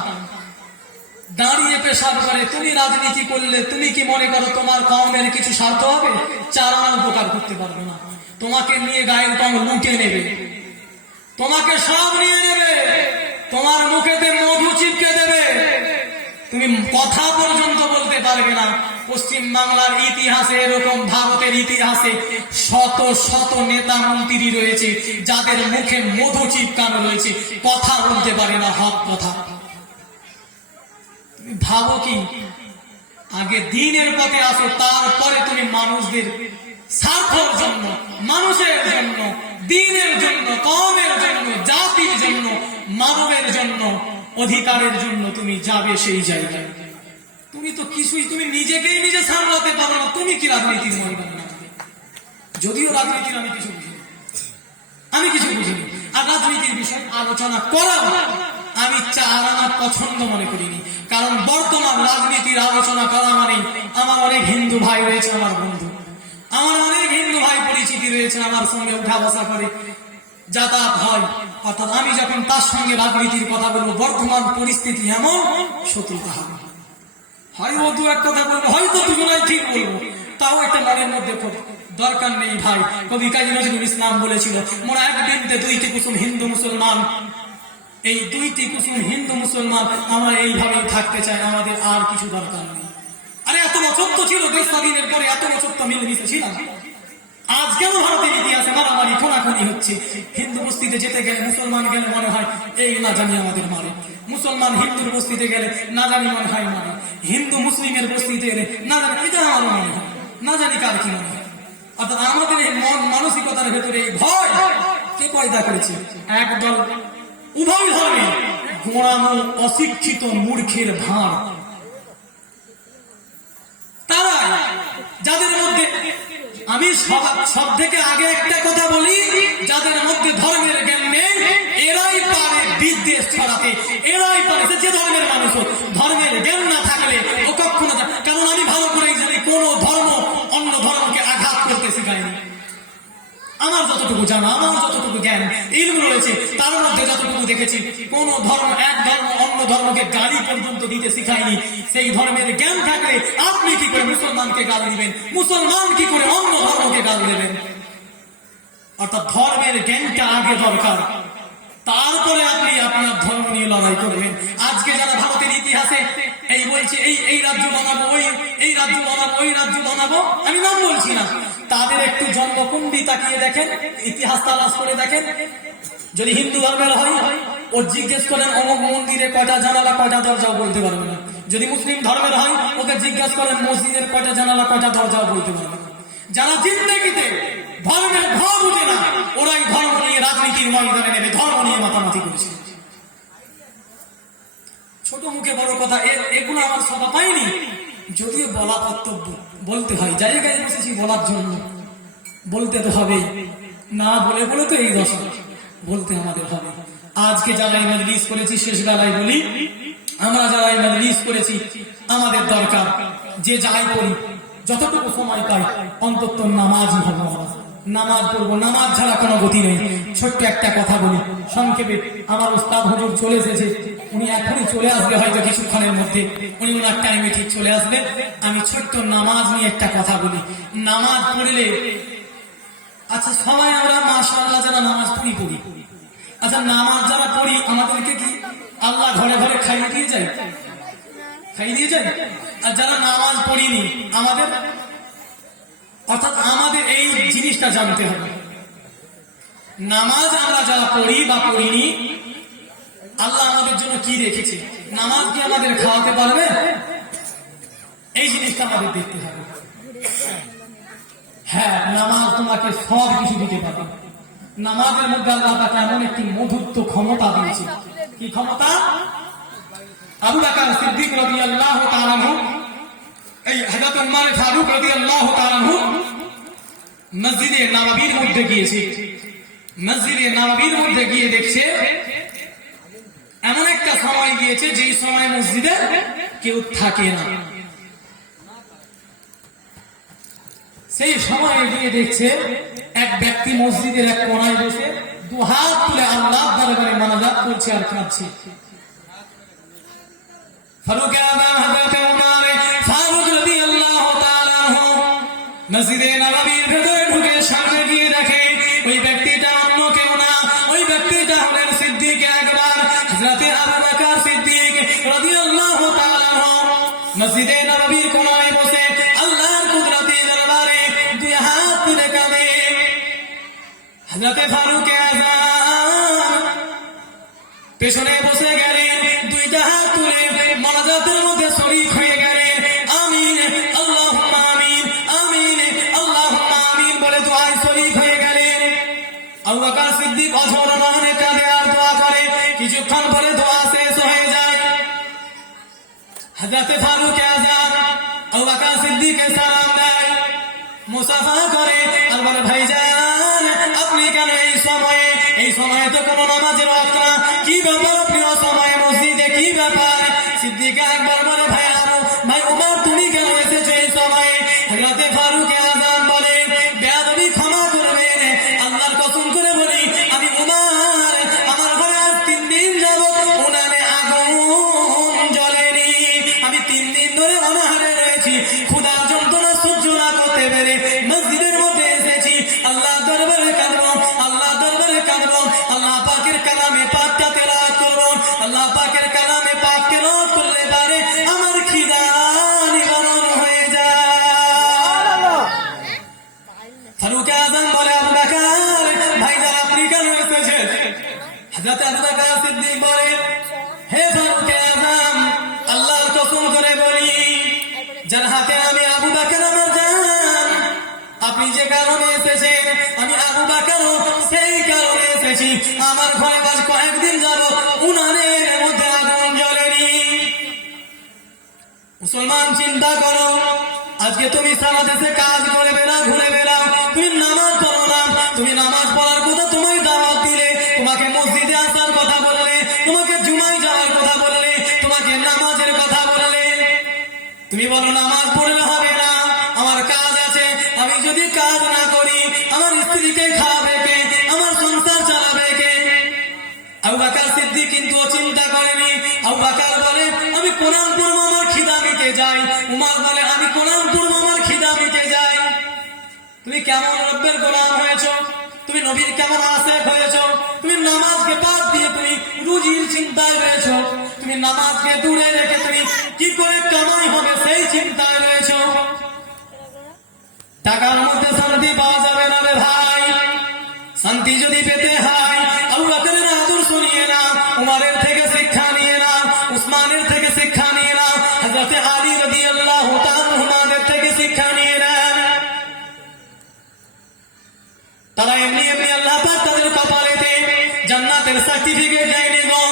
দাঁড়িয়ে পেশাব করে। তুমি রাজনীতি করলে তুমি কি মনে করো তোমার কওমের কিছু স্বার্থ হবে? চারানা উপকার করতে পারবে না। তোমাকে নিয়ে গায়ের কম লুটে নেবে, তোমাকে সব নিয়ে নেবে, তোমার মুখেতে মধু চিপকে দেবে, তুমি কথা পর্যন্ত বলতে পারবে না। পশ্চিম বাংলার ইতিহাসে এরকম, ভারতের ইতিহাসে শত শত নেতা মন্ত্রী রয়েছে যাদের মুখে মধু চিপকানো রয়েছে, কথা বলতে পারে না, হক কথা। তুমি ভাবো কি, আগে দিনের পথে আসো, তারপরে তুমি মানুষদের স্বার্থের জন্য, মানুষের জন্য, দিনের জন্য, কওমের জন্য, জাতির জন্য, মানবের জন্য, অধিকারের জন্য তুমি যাবে সেই জায়গায়। তুমি তো কিছুই, তুমি নিজেকেই নিজে সামলাতে পারো না, তুমি কি রাজনীতির মনে করো না? যদিও রাজনীতির আমি কিছু বুঝিনি, আমি কিছু বুঝিনি, আর রাজনীতির বিষয় আলোচনা করা আমি চারানা পছন্দ মনে করিনি। কারণ বর্তমান রাজনীতির আলোচনা করা মানে, আমার অনেক হিন্দু ভাই রয়েছে, আমার বন্ধু, আমার অনেক হিন্দু ভাই পরিচিতি রয়েছে, আমার সঙ্গে উঠা বসা করে যাতায়াত হয়। অর্থাৎ আমি যখন তার সঙ্গে রাজনীতির কথা বলবো, বর্তমান পরিস্থিতি এমন, শত্রুতা হবে, হয় ও দু এক কথা বলবো, হয়তো দুজনাই ঠিক বলবো, তাও একটা মনের মধ্যে দরকার নেই ভাই। কবি কাজী নজরুল ইসলাম বলেছিল, মোরা এক বৃন্দে দুইটি কুসুম হিন্দু মুসলমান, এই দুইটি কুসুম হিন্দু মুসলমান, আমরা এইভাবেই থাকতে চাই, আমাদের আর কিছু দরকার নেই। আরে এত বছর তো ছিল, দেশ স্বাধীনের পরে এত বছর তো মিলেমিশে ছিলাম। আজ কেন ভারতের ইতিহাসে মারামারি খোনাখুনি হচ্ছে? হিন্দু বস্তিতে যেতে গেলে, মুসলমান গেলে মনে হয় এই না জানি আমাদের মারে, মুসলমান হিন্দুর বস্তিতে গেলে না জানি মনে হয় মারে, হিন্দু মুসলিমের বস্তিতে গেলে না জানি, এটা আমার মনে হয়, না জানি কার কি মনে হয়। অর্থাৎ আমাদের এই মন মানসিকতার ভেতরে এই ভয় কে পয়দা করেছে? একদল উভয় ধর্মে গোঁড়ানো অশিক্ষিত মূর্খের ভাঁড়, তারা যাদের মধ্যে, আমি সব থেকে আগে একটা কথা বলি, যাদের মধ্যে ধর্মের জ্ঞান নেই, এরাই পারে বিদ্বেষ ছড়াতে, এরাই পারে, যে ধর্মের মানুষ হোক, ধর্মের জ্ঞান না থাকলে ও কখনো, কারণ আমি ভালো করেই জানি কোন ধর্ম অন্য ধর্মকে আঘাত করতে যতটুকু জানা, আমার যতটুকু জ্ঞান ইলম রয়েছে, তার মধ্যে যতটুকু দেখেছি, কোন ধর্ম এক ধর্ম অন্য ধর্মকে গালি পর্যন্ত দিতে শিখায়নি। সেই ধর্মের জ্ঞান থাকলে আপনি কি করে মুসলমানকে গাল দিবেন? মুসলমান কি করে অন্য ধর্মকে গাল দেবেন? অর্থাৎ ধর্মের জ্ঞানটা আগে দরকার, তারপরে আপনি আপনার ধর্ম নিয়ে লড়াই করবেন। আজকে যারা ভারতের ইতিহাসে এই বলছে এই রাজ্য বানাবো, এই রাজ্য বানাবো, ওই রাজ্য বানাবো, আমি নাম বলছি না, তাদের একটু জন্মকুণ্ডি তাকিয়ে দেখেন, ইতিহাস তালাশ করে দেখেন। যদি হিন্দু ধর্মের হয় ও জিজ্ঞেস করেন অমুক মন্দিরে কয়টা জানালা কয়টা দরজাও বলতে পারবে না। যদি মুসলিম ধর্মের হয় ওকে জিজ্ঞাসা করেন মসজিদের কয়টা জানালা কয়টা দরজাও বলতে পারবে না। যারা জিন্দেগিতে ধর্মের ভাব উঠে না, ওরাই ধর্ম নিয়ে রাজনীতির ময়দানে নেমে ধর্ম নিয়ে মাতামাতি করেছে। ছোট মুখে বড় কথা, এগুলো আমার সভা পাইনি, যদিও বলা কর্তব্য, বলতে হয়। জায়গায় বসেছি বলার জন্য, বলতে তো হবেই, না বলে বলে তো এই দশা, বলতে আমাদের হবে। আজকে যারা এই মজলিস করেছি, শেষ বেলায় বলি, আমরা যারা এই মজলিস করেছি, আমাদের দরকার যে যাই করি যতটুকু সময় পাই অন্তত নামাজই হবো, নামাজ পড়বো, নামাজ ছাড়া কোনো গতি নেই। ছোট্ট একটা কথা বলি সংক্ষেপে, আমার উস্তাদ হুজুর চলে এসেছে, উনি এখনই চলে আসবে হয়তো কিছুক্ষণের মধ্যে, উনি ওনার টাইমে ঠিক চলে আসবে। আমি ছোট্ট নামাজ নিয়ে একটা কথা বলি। নামাজ পড়লে, আচ্ছা সবাই আমরা মাশাআল্লাহ যারা নামাজ পড়ি, আচ্ছা নামাজ যারা পড়ি আমাদেরকে কি আল্লাহ ঘরে ঘরে খাইয়ে দিয়ে যায়? খাইয়ে দিয়ে যায়? আর যারা নামাজ পড়িনি আমাদের, অর্থাৎ আমাদের এই জিনিসটা জানতে হবে, নামাজ আমরা যারা পড়ি বা পড়িনি, আল্লাহ আমাদের জন্য কি রেখেছে? নামাজ কি আমাদের খাওয়াতে পারবে? এই জিনিসটা আমাদের দেখতে হবে। হ্যাঁ, নামাজ তোমাকে সব কিছু দিতে পারে। নামাজের মধ্যে আল্লাহ তাকে এমন একটি মধুত্ব ক্ষমতা দিয়েছে। কি ক্ষমতা? আবু বকর সিদ্দিক রাদিয়াল্লাহু তাআলা আনহু, এই হযরত উমর ফারুক রাদিয়াল্লাহু তাআলা আনহু মসজিদে নববীর মধ্যে গিয়েছে। মসজিদে নববীর মধ্যে গিয়ে দেখছে এমন একটা সময় গিয়েছে যে সময় মসজিদে কেউ থাকে না। সেই সময় গিয়ে দেখছে এক ব্যক্তি মসজিদের এক কোণায় বসে দু হাত তুলে আল্লাহর দরবারে মানাজাত করছে আর কাঁদছে। ফারুক আযম হযরত উমর ফারুক রাদিয়াল্লাহু তাআলা আনহু মসজিদে নববীর ভেতরে ঢুকে সামনে গিয়ে দেখে ওই ব্যক্তিটা অন্য কেউ না, ওই ব্যক্তিটা হলেন সিদ্দিক আকবর হযরত আবু বকর সিদ্দিক রাদিয়াল্লাহু তাআলা আনহু। মসজিদে নববীর কোণায় বসে আল্লাহর কুদরতের দরবারে দুই হাত তুলে কাঁদে। হযরত ফারুক আযম পেছনে বসে গেলেন, দুইটা হাত তুলে মানাজাতের মধ্যে শরীক হয়ে গেলেন। আমিন আল্লাহুম্মা আমিন, আমিন আল্লাহুম্মা আমিন বলে দোয়ায় শরীক হয়ে গেলেন। আবু বকর সিদ্দিক অঝর নয়নে কাঁদে আর দোয়া করে। কিছুক্ষণ পরে দোয়া শেষ হয়ে যায়। হযরত ফারুক আযম আবু বকর সিদ্দিককে সালাম দেয়, মুসাফা করে আর বলে ভাইজান আপনি কেন এই সময়ে তো কোনো নামাজের ওয়াক্ত না, কি ব্যাপার আপনি অসময়ে মসজিদে, কি ব্যাপার? সিদ্দিক আকবর বলে ভাই উমর তুমি কেন এসেছো এই সময়ে? হযরত ফারুক আযম বলে বেয়াদবি ক্ষমা করবেন, আল্লাহর কসম করে বলি আমি উমর, আমার ঘরে আজ 3 দিন যাবত উনানে আগুন জ্বলেনি, আমি 3 দিন ধরে অনাহারে রয়েছি, ক্ষুধার যন্ত্রণা সহ্য না করতে পেরে মসজিদের মধ্যে এসেছি। আল্লাহ দরবারে কাঁদবো, আল্লাহ দরবারে কাঁদবো, আল্লাহ পাকের কালামে পাকটা তেলাওয়াত করব। আল্লাহ পাকের কালামে পাক তেলাওয়াত করলে পারে আমার খিদা নিবারণ হয়ে যায়। ফারুক আযম বলে আবু বকর ভাইজান আপনি কেন এসেছেন? হযরত আবু বকর সিদ্দিক বলে হে ফারুক আযম আল্লাহর কসম করে বলি যার হাতে আমি আবু বকর আমার জান, আপনি যে কারণে এসেছেন আমি আবু বকর সেই কারণে এসেছি। আমার ঘরে আজ কয়েকদিন যাব উনানের মধ্যে আগুন জ্বলেনি। মুসলমান চিন্তা করো, আজকে তুমি সারা দেশে কাজ করে বেড়াও, ঘুরে বেড়াও, তুমি নামাজ পড়ো না, তুমি নামাজ পড়ার কথা তোমায় দাওয়াত দিলে, তোমাকে মসজিদে আসার কথা বললে, তোমাকে জুমায় যাওয়ার কথা বললে, তোমাকে নামাজের কথা বললে, তুমি বলো নামাজ পড়লে হবে না, আমার কাজ আছে, আমি যদি কাজ না করি আমার স্ত্রীকে খাওয়াবে কে, বকর সিদ্দিক কিন্তু চিন্তা করেনি। আবু বকর বলে আমি কোরআন পড়বো আমার খিদা মিটে যায়। উমর বলে আমি কোরআন পড়বো আমার খিদা মিটে যায়। তুমি কেমন রব্বের গোলাম হয়েছো, তুমি নবীর কেমন আশেক হয়েছো, তুমি নামাজকে বাদ দিয়ে তুমি রুজির চিন্তায় রয়েছো, তুমি নামাজকে দূরে রেখে তুমি কি করে কামাই হবে সেই চিন্তায় রয়েছো। টাকার মধ্যে শান্তি পাওয়া যাবে না রে ভাই। শান্তি যদি পেতে হয় আবু বকরের আদর্শ নিয়ে নাও, উমরের থেকে শিক্ষা নিয়ে নাও, উসমানের থেকে শিক্ষা নিয়ে নাও, হযরত আলী রাদিয়াল্লাহু তাআলা আনহুদের থেকে শিক্ষা নিয়ে নাও। তারা এমনি এমনি আল্লাহ পাক তাদের কপালেতে জান্নাতের সার্টিফিকেট দেয়নি গো।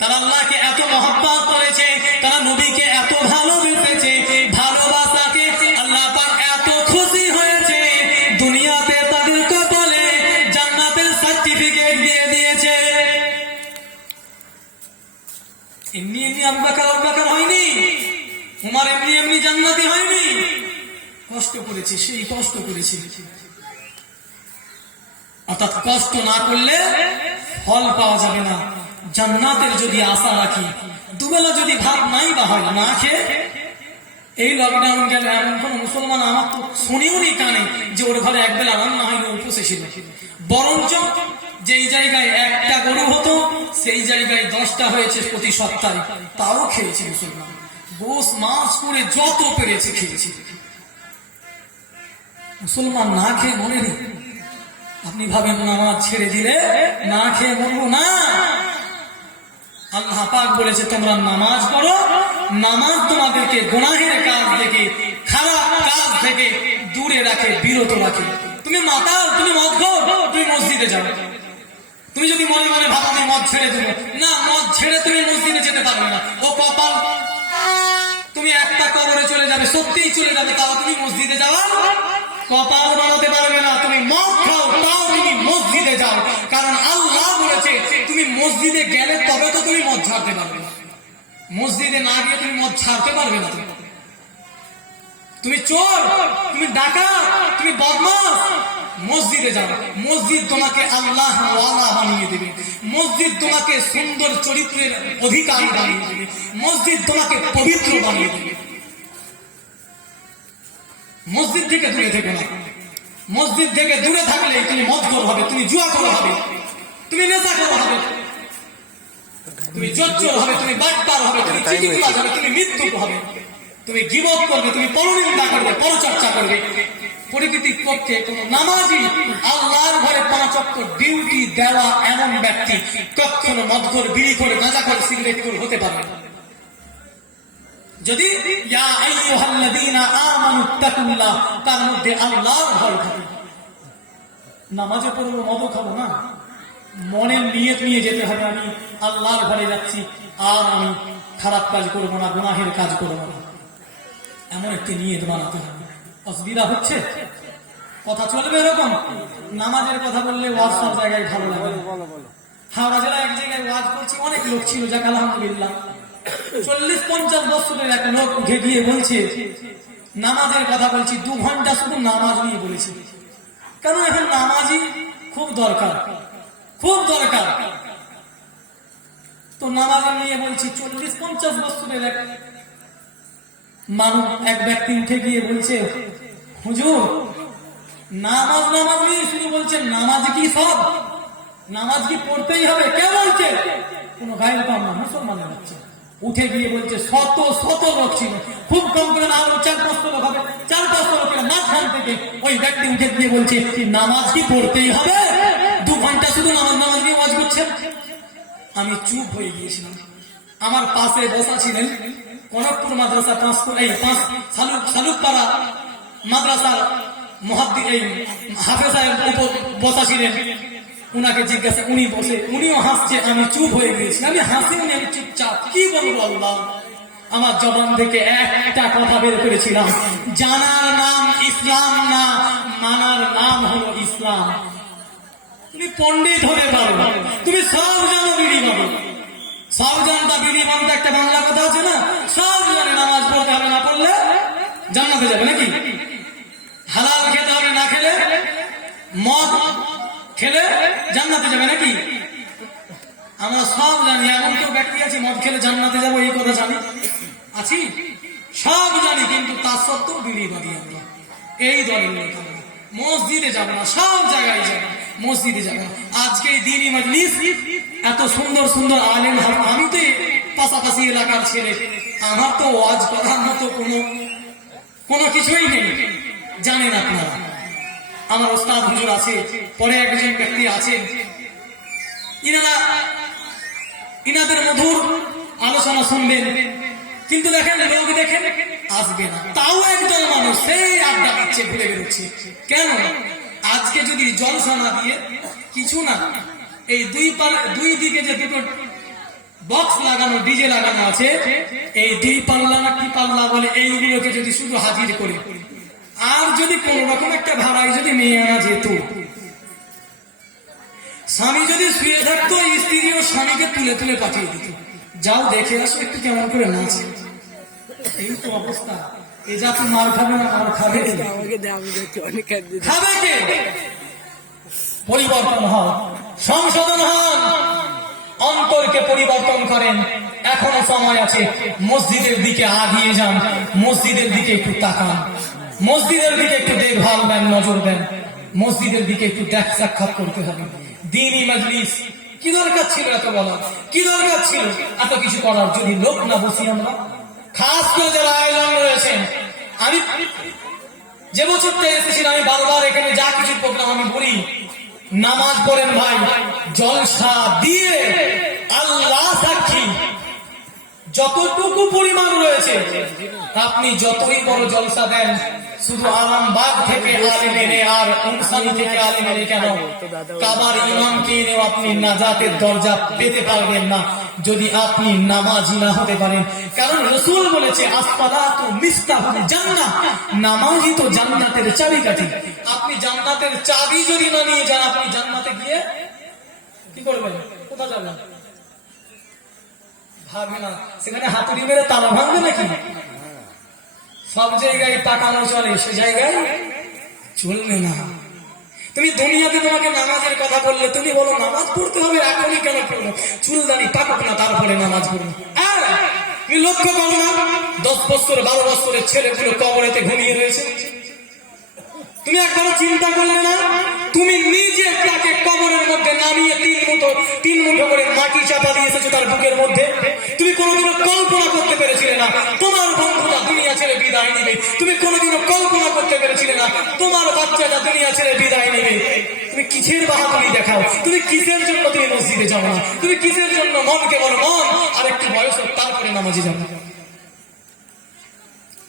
তারা আল্লাহকে এত মহব্বত করেছে, তারা নবীকে এত ভালোবেসেছে, ভালোবাসাকে আল্লাহ পাক এত খুশি হয়েছে, দুনিয়াতে তাদের কপালে জান্নাতের সার্টিফিকেট দিয়ে দিয়েছে। এমনি এমনি আবু বকর হয়নি, উমর এমনি এমনি জান্নাতি হয়নি, কষ্ট করেছে, সেই কষ্ট করেছে। অর্থাৎ কষ্ট না করলে ফল পাওয়া যাবে না। জান্নাতের যদি আশা রাখি, দুবেলা যদি ভাত নাই বা হয় না খেয়ে, এই লকডাউন গেলে এমন কোন মুসলমান আমার তো শুনেও নি কানে যে ওর ঘরে একবেলা রান্না হয়নি, উপসে ছিল। বরঞ্চ যেই জায়গায় একটা গরু হতো সেই জায়গায় 10টা হয়েছে প্রতি সপ্তাহে, তাও খেয়েছে মুসলমান। গোস মাছ করে যত পেরেছে খেয়েছে। মুসলমান না খেয়ে মনে নেই। আপনি ভাবেন নামাজ ছেড়ে দিলে না খেয়ে মরবো না। আল্লাহ পাক বলেছে তোমরা নামাজ পড়ো, নামাজ তোমাদেরকে গুনাহের কাজ থেকে, খারাপ কাজ থেকে দূরে রাখে, বিরত রাখে। তুমি মাতাল, তুমি মদখোর, তুমি মসজিদে যাও। তুমি যদি মনে মনে ভাবো আমি মদ ছেড়ে দেবো, না, মদ ছেড়ে তুমি মসজিদে যেতে পারবে না। ও কপাল, তুমি একটা কবরে চলে যাবে, সত্যিই চলে যাবে, তাও তুমি মসজিদে যাওয়া কপাল বানাতে পারবে না। তুমি মদ খাও, তাও তুমি মসজিদে যাও, কারণ আল্লাহ বলেছে তুমি মসজিদে গেলে তবে তো তুমি মদ ছাড়তে পারবে। মসজিদে না গিয়ে তুমি মদ ছাড়তে পারবে না। তুমি চোর, তুমি ডাকাত, তুমি বদমাশ, মসজিদে যাও। মসজিদ তোমাকে আল্লাহ ওয়ালা বানিয়ে দেবে, মসজিদ তোমাকে সুন্দর চরিত্রের অধিকারী বানিয়ে দেবে, মসজিদ তোমাকে পবিত্র বানিয়ে দেবে। মসজিদ থেকে দূরে থেকো না। মসজিদ থেকে দূরে থাকলে তুমি মদখোর হবে, তুমি জুয়াখোর হবে, তুমি নেশাখোর হবে, তুমি জোচ্চোর হবে, তুমি বাটপার হবে, তুমি চিটিংবাজ হবে, তুমি মিথ্যুক হবে, তুমি গীবত করবে, তুমি পরনিন্দা করবে, পরচর্চা করবে। প্রকৃতির পক্ষে কোন নামাজি আল্লাহর ঘরে 5 ওয়াক্ত ডিউটি দেওয়া এমন ব্যক্তি কখনো মদখোর, বিড়িখোর, গাঁজাখোর, সিগারেটখোর হতে পারবে না। যদি ইয়া আইয়ুহাল্লাযীনা আমানুত্তাকুল্লাহ, তার মধ্যে আল্লাহর ভয় থাকে। নামাজে পড়বো, মদ খাবো না, মনের নিয়ত নিয়ে যেতে হবে আমি আল্লাহর ঘরে যাচ্ছি, আর আমি খারাপ কাজ করবো না, গুনাহের কাজ করবো না, এমন একটি নিয়ত বানাতে হবে। অসুবিধা হচ্ছে, কথা চলবে এরকম। নামাজের কথা বললে ওয়াজ সব জায়গায় ভালো লাগে। হাওড়া জেলা এক জায়গায় ওয়াজ করছি, অনেক লোক ছিল, যাক আলহামদুলিল্লাহ। 40-50 বছরের এক লোক উঠে গিয়ে বলছে নামাজের কথা বলছি, 2 ঘন্টা শুধু নামাজ নিয়ে বলেছি। কেন এখন নামাজই খুব দরকার, খুব দরকার। তো নামাজ নিয়ে বলছি, 40-50 বছরের এক ব্যক্তি উঠে গিয়ে বলছে হুজুর নামাজ নামাজ নিয়ে শুধু বলছেন, নামাজ কি সব? নামাজ কি পড়তেই হবে? কে বলছে? কোন গায়ের কাম না, মুসলমানের হচ্ছে। উঠে গিয়ে বলছে শত শত লোক ছিল, খুব কম করে না হলো 4-500 লোক হবে, 4-500 লোকের মাঝখান থেকে ওই ব্যক্তি উঠে গিয়ে বলছে নামাজ কি পড়তেই হবে? 2 ঘন্টা শুধু নামাজ নামাজ নিয়ে ওয়াজ করছেন। আমি চুপ হয়ে গিয়েছিলাম। আমার পাশে বসা ছিলেন কনকপুর মাদ্রাসা 5 সালুকপাড়া মাদ্রাসার হাফেজ সাহেব উপর বসা ছিলেন। উনাকে জিজ্ঞাসা, উনি বসে, উনিও হাসছে, আমি চুপ হয়ে গিয়েছি। আমি হাসি, উনি আমি চুপচাপ। কি বলবো আল্লাহ? আমার জবান থেকে একটা কথা বের করেছিলাম, জানার নাম ইসলাম না, মানার নাম হলো ইসলাম। তুমি পণ্ডিত হতে পারো, তুমি সব জানো, বিড়ি পাবো, সব জানতা বিড়ি বানতে একটা বাংলা কথা আছে না, সব জানে নামাজ পড়তে হবে, না পড়লে জান্নাতে যাবে নাকি? হালাল খেতে হবে, না খেলে, মদ খেলে জান্নাতে যাবে নাকি? আমরা সব জানি, এমন কেউ ব্যক্তি আছে মদ খেলে জান্নাতে যাবো এই কথা জানি? আছি? সব জানি, কিন্তু তার সত্ত্বেও বিড়ি বাঁধি আমরা। এই দলের লোক আমরা। মসজিদে যাবো না, সব জায়গায় যাবো, মসজিদে যাবো না। আজকে এই দিনই মজলিস, এত সুন্দর সুন্দর আলেম, আমি তো পাশাপাশি এলাকার ছেলে, আমার তো ওয়াজ করার মতো কোনো কিছুই নেই, জানেন আপনারা। আমার ওস্তাদ হুজুর আছে, পরে একজন ব্যক্তি আছেন, ইনাদের মধুর আলোচনা শুনবেন, কিন্তু দেখেন লোক দেখেন আসবে না। তাও একদল মানুষ সেই আড্ডা দিচ্ছে, ঘুরে বেরোচ্ছে। কেন? আজকে যদি জলসা না দিয়ে কিছু না, এই দুই দিকে যে দুটো বক্স লাগানো, ডিজে লাগানো আছে, এই দুই পাল্লা না কি পাল্লা বলে, এইগুলোকে যদি শুধু হাজির করে, আর যদি কোন রকম একটা ভাড়ায় যদি নিয়ে আনা যেত, স্বামী যদি শুয়ে থাকতো, স্ত্রী ও স্বামীকে তুলে তুলে পাঠিয়ে দিত, যাও দেখে আসো একটু কেমন করে নাচ। এই তো অবস্থা। এ যা তো মার খাবে না, মার খাবে খাবে কে? পরিবর্তন হন, সংশোধন হন, অন্তরকে পরিবর্তন করেন। এখনো সময় আছে, মসজিদের দিকে আগিয়ে যান, মসজিদের দিকে একটু তাকান, মসজিদের দিকে একটু দেখভাল দেন, নজর দেন, মসজিদের দিকে একটু দেখ সাক্ষাৎ করতে হবে। দিনই মজলিস কি দরকার ছিল এত বলা? কি দরকার ছিল এত কিছু করার? যদি লোক না বসি আমরা, খাস করে যারা আয়োজন রয়েছেন, আমি যে বছরটা এসেছিলাম, আমি বারবার এখানে যা কিছু প্রোগ্রাম আমি বলি, নামাজ পড়েন ভাই, জলসা দিয়ে আল্লাহ সাক্ষী, যতটুকু পরিমাণ রয়েছে, আপনি যতই বড় জলসা দেন, শুধু আরামবাগ থেকে আলেম এনে আর অনুষ্ঠান থেকে আলেম এনে কেন, কাবার ইমামকে এনেও আপনি নাজাতের দরজা পেতে পারবেন না যদি আপনি নামাজি না হতে পারেন। কারণ রাসূল বলেছে, আসসালাতু মিফতাহুল জান্নাহ, নামাজই তো জান্নাতের চাবিকাঠি। আপনি জান্নাতের চাবি যদি না নিয়ে যান, আপনি জান্নাতে গিয়ে কি করবেন? কোথায় যাবেন? ভাববে না, সেখানে হাতুড়ি মেরে তালা ভাঙবে নাকি? সব জায়গায় টাকানো চলে, সে জায়গায় চলবে না। তুমি দুনিয়াতে তোমাকে নামাজের কথা বললে, তুমি বলো নামাজ পড়তে হবে, এখনই কেন পড়বো? চুলদানি পাকক না, তারপরে নামাজ পড়বো। তুমি লক্ষ্য করো না, 10 বছর 12 বছরের ছেলেগুলো কবরেতে ঘুমিয়ে রয়েছে, তুমি একবারও চিন্তা করলে না? তুমি নিজে তাকে কবরের মধ্যে নামিয়ে 3 মুঠো করে মাটি চাপা দিয়ে এসেছো তার বুকের মধ্যে। তুমি কোনোদিনও কল্পনা করতে পেরেছিলে না তোমার বন্ধুরা দুনিয়া ছেড়ে বিদায় নেবে। তুমি কোনোদিনও কল্পনা করতে পেরেছিলে না তোমার বাচ্চাটা দুনিয়া ছেড়ে বিদায় নেবে। তুমি কিসের বাহাদুরি দেখাও? তুমি কিসের জন্য তুমি মসজিদে যাও না? তুমি কিসের জন্য মনকে বলো মন আর একটু বয়স হোক তারপরে নামাজে যাবো?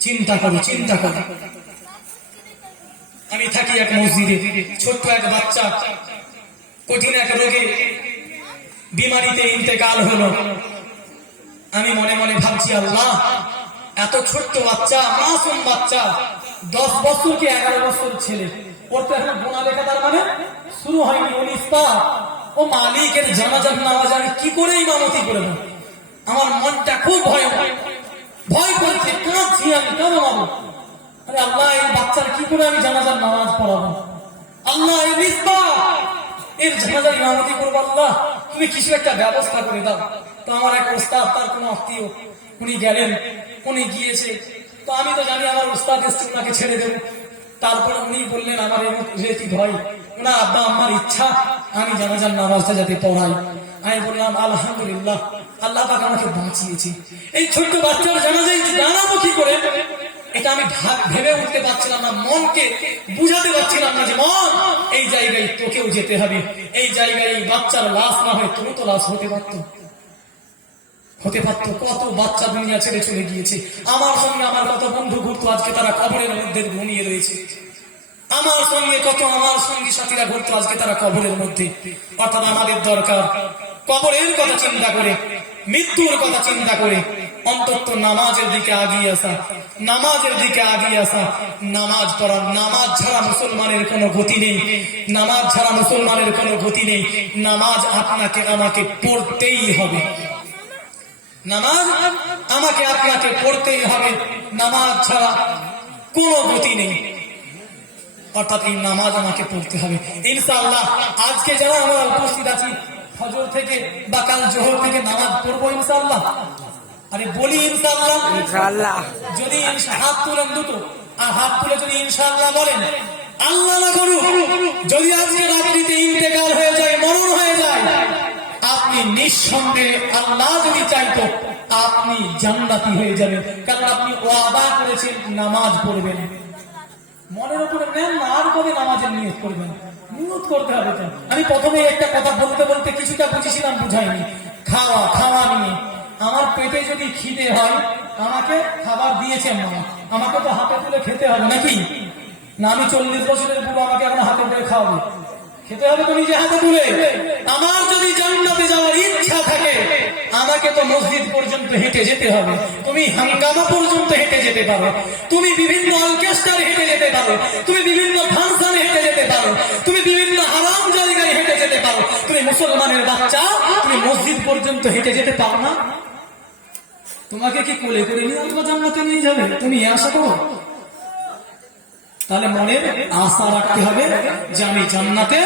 চিন্তা করো, চিন্তা করো। আমি থাকি এক মসজিদে, ছোট্ট এক বাচ্চা কঠিন এক রোগে বিমারিতে ইন্তেকাল হলো। আমি মনে মনে ভাবছি, আল্লাহ, এত ছোট্ট বাচ্চা, মাসুম বাচ্চা, 10 বছর কি 11 বছর ছেলে, ওর তো এখন গোনা লেখা তার মানে শুরু হয়নি, 19 পা। ও মালিকের জানাজার নামাজ আমি কি করে ইমামতি করে দেব? আমার মনটা খুব ভয় করছে, কাঁদছি আমি, কেন বাবু? আরে আল্লাহ, এই বাচ্চার কি করে আমি জানাজার নামাজ পড়াবো? আল্লাহ, এই রিস্তা এর জানাজার ইমামতি করবো, আল্লাহ তুমি কিছু একটা ব্যবস্থা করে দাও। তো আমার এক ওস্তাদ, তার কোনো আত্মীয়, উনি গেলেন, উনি গিয়েছে। তো আমি তো জানি আমার ওস্তাদ এসছে, ওনাকে ছেড়ে দেবো। তারপরে উনি বললেন, আমার রিলেটিভ হয়, না আব্বা, আমার ইচ্ছা আমি জানাজার নামাজটা যাতে পড়াই। আমি বললাম, আলহামদুলিল্লাহ, আল্লাহ পাক আমাকে বাঁচিয়েছি। এই ছোট্ট বাচ্চার জানাজায় জানাবো কি করে, এটা আমি ভেবে উঠতে পারছিলাম না, মনকে বুঝাতে পারছিলাম না যে মন, এই জায়গায় তোকেও যেতে হবে। এই জায়গায় বাচ্চার লাশ না হয় তুমি তো লাশ হতে পারতো। কত বাচ্চা দুনিয়া ছেড়ে চলে গিয়েছে। আমার সঙ্গে আমার কত বন্ধু ঘুরতো, আজকে তারা কবরের মধ্যে ঘুমিয়ে রয়েছে। আমার সঙ্গে কত আমার সঙ্গী সাথীরা ঘুরতো, আজকে তারা কবরের মধ্যে। অর্থাৎ আমাদের দরকার কবরের কথা চিন্তা করে, মৃত্যুর কথা চিন্তা করে অন্তত নামাজের দিকে আগিয়ে আসা, নামাজের দিকে আগিয়ে আসা, নামাজ পড়া। নামাজ ছাড়া মুসলমানের কোনো গতি নেই, নামাজ ছাড়া মুসলমানের কোনো গতি নেই। নামাজ আপনাকে আমাকে পড়তেই হবে, নামাজ আমাকে আপনাকে পড়তেই হবে। নামাজ ছাড়া কোনো গতি নেই, অর্থাৎ এই নামাজ আমাকে পড়তে হবে। ইনশাআল্লাহ আজকে যারা আমরা উপস্থিত আছি, ফজর থেকে বা কাল জোহর থেকে নামাজ পড়বো ইনশাআল্লাহ? আরে বলি ইনশাআল্লাহ। ইনশাআল্লাহ। যদি হাত তুলেন দুটো, আর হাত তুলে যদি ইনশাআল্লাহ বলেন, আল্লাহ না করুক যদি আজকে রাত্রিতে ইন্তেকাল হয়ে যায়, মরণ হয়ে যায়, আপনি নিঃসন্দেহে আল্লাহ যদি চাইতো আপনি জান্নাতি হয়ে যাবেন, কারণ আপনি ওয়াদা করেছেন নামাজ পড়বেন। মনের উপরে নেন না, আর কবে নামাজের নিয়ত করবেন? নিয়ত করতে হবে তো। আমি প্রথমে একটা কথা বলতে বলতে কিছুটা বুঝেছিলাম, বুঝাইনি। খাওয়া নিয়ে আমার পেটে যদি খিদে হয়, আমাকে খাবার দিয়েছেন মা, আমাকে তো হাতে তুলে খেতে হবে নাকি? না আমি 40 বছরের বুড়ো, আমাকে এখন হাতে তুলে খাওয়াবে? খেতে হবে তো নিজে হাতে তুলে। আমার যদি জান্নাতে যাওয়ার ইচ্ছা থাকে, আমাকে তো মসজিদ পর্যন্ত হেঁটে যেতে হবে। তুমি হাঙ্গামা পর্যন্ত হেঁটে যেতে পারো, তুমি বিভিন্ন অর্কেস্ট্রার হেঁটে যেতে পারো, তুমি বিভিন্ন ফাংশনে হেঁটে যেতে পারো, তুমি বিভিন্ন আরাম জায়গায় হেঁটে যেতে পারো। তুমি মুসলমানের বাচ্চা, তুমি মসজিদ পর্যন্ত হেঁটে যেতে পারো না? তোমাকে কি কোলে করে নিয়ে আল্লাহ জান্নাতে নিয়ে যাবে? তুমি আশা করো? তাহলে মনের আশা রাখতে হবে যে আমি জান্নাতে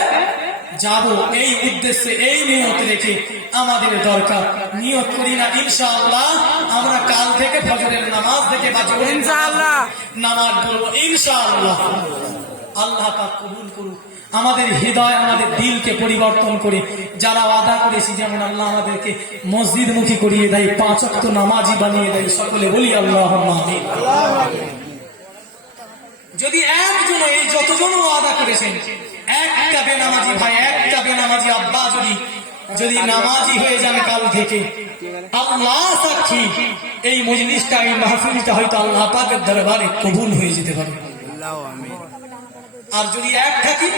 যাব, এই উদ্দেশ্যে এই নিয়ত রেখে আমাদের দরকার। নিয়ত করি না ইনশাআল্লাহ আমরা কাল থেকে ফজরের নামাজ থেকে ইনশাআল্লাহ নামাজ পড়বো ইনশাআল্লাহ। আল্লাহ পাক কবুল করুক, আমাদের হৃদয় আমাদের দিলকে পরিবর্তন করে যারা ওয়াদা করেছি, যেমন আল্লাহ আমাদেরকে মসজিদ মুখী করিয়ে দেয়, 5 ওয়াক্ত নামাজি বানিয়ে দেয়, সকলে বলি আল্লাহুম্মা আমিন। যদি একজন, এই যতজন ওয়াদা করেছেন, একটা বেনামাজি ভাই, একটা বেনামাজি আব্বা যদি নামাজি হয়ে যান কাল থেকে, আল্লাহ সাক্ষী এই মজলিসটা, এই মাহফিলটা হয়তো আল্লাহ পাকের দরবারে কবুল হয়ে যেতে পারে। আর যদি এক থাকি